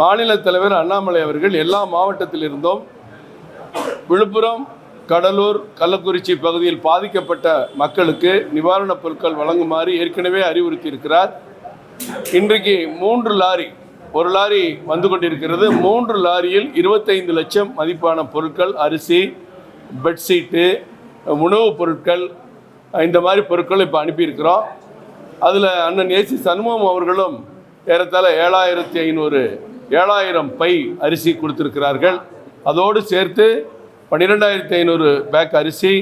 மாநில தலைவர் அண்ணாமலை அவர்கள் எல்லா மாவட்டத்திலிருந்தும் விழுப்புரம் கடலூர் கள்ளக்குறிச்சி பகுதியில் பாதிக்கப்பட்ட மக்களுக்கு நிவாரணப் பொருட்கள் வழங்குமாறு ஏற்கனவே அறிவுறுத்தியிருக்கிறார். இன்றைக்கு மூன்று லாரி ஒரு லாரி வந்து கொண்டிருக்கிறது. மூன்று லாரியில் இருபத்தைந்து லட்சம் மதிப்பான பொருட்கள் அரிசி பெட்ஷீட்டு உணவுப் பொருட்கள் இந்த மாதிரி பொருட்கள் இப்போ அனுப்பியிருக்கிறோம். அதில் அண்ணன் ஏசி சண்முகம் அவர்களும் ஏறத்தாழ ஏழாயிரத்தி ஐநூறு ஏழாயிரம் பை அரிசி கொடுத்திருக்கிறார்கள். அதோடு சேர்த்து பன்னிரெண்டாயிரத்தி ஐநூறு பேக் அரிசி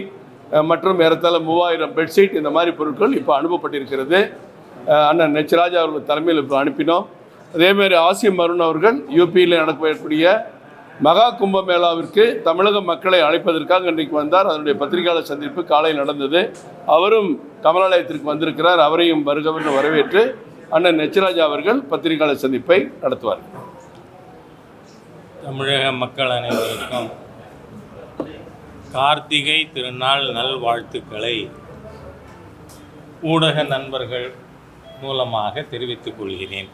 மற்றும் ஏறத்தாழ மூவாயிரம் பெட்ஷீட் இந்த மாதிரி பொருட்கள் இப்போ அனுப்பப்பட்டிருக்கிறது. அண்ணன் நெச்சராஜா அவர்கள் தலைமையில் இப்போ அனுப்பினோம். அதேமாதிரி ஆசியம் அருண் அவர்கள் யூபியில் நடக்கக்கூடிய மகா கும்பமேளாவிற்கு தமிழக மக்களை அழைப்பதற்காக இன்றைக்கு வந்தார். அதனுடைய பத்திரிகையாளர் சந்திப்பு காலை நடந்தது. அவரும் கமலாலயத்திற்கு வந்திருக்கிறார். அவரையும் வருகவென்று வரவேற்று அண்ணன் நெச்சராஜா அவர்கள் பத்திரிகையாளர் சந்திப்பை நடத்துவார். தமிழக மக்கள் அனைவருக்கும் கார்த்திகை திருநாள் நல்வாழ்த்துக்களை ஊடக நண்பர்கள் மூலமாக தெரிவித்துக் கொள்கிறேன்.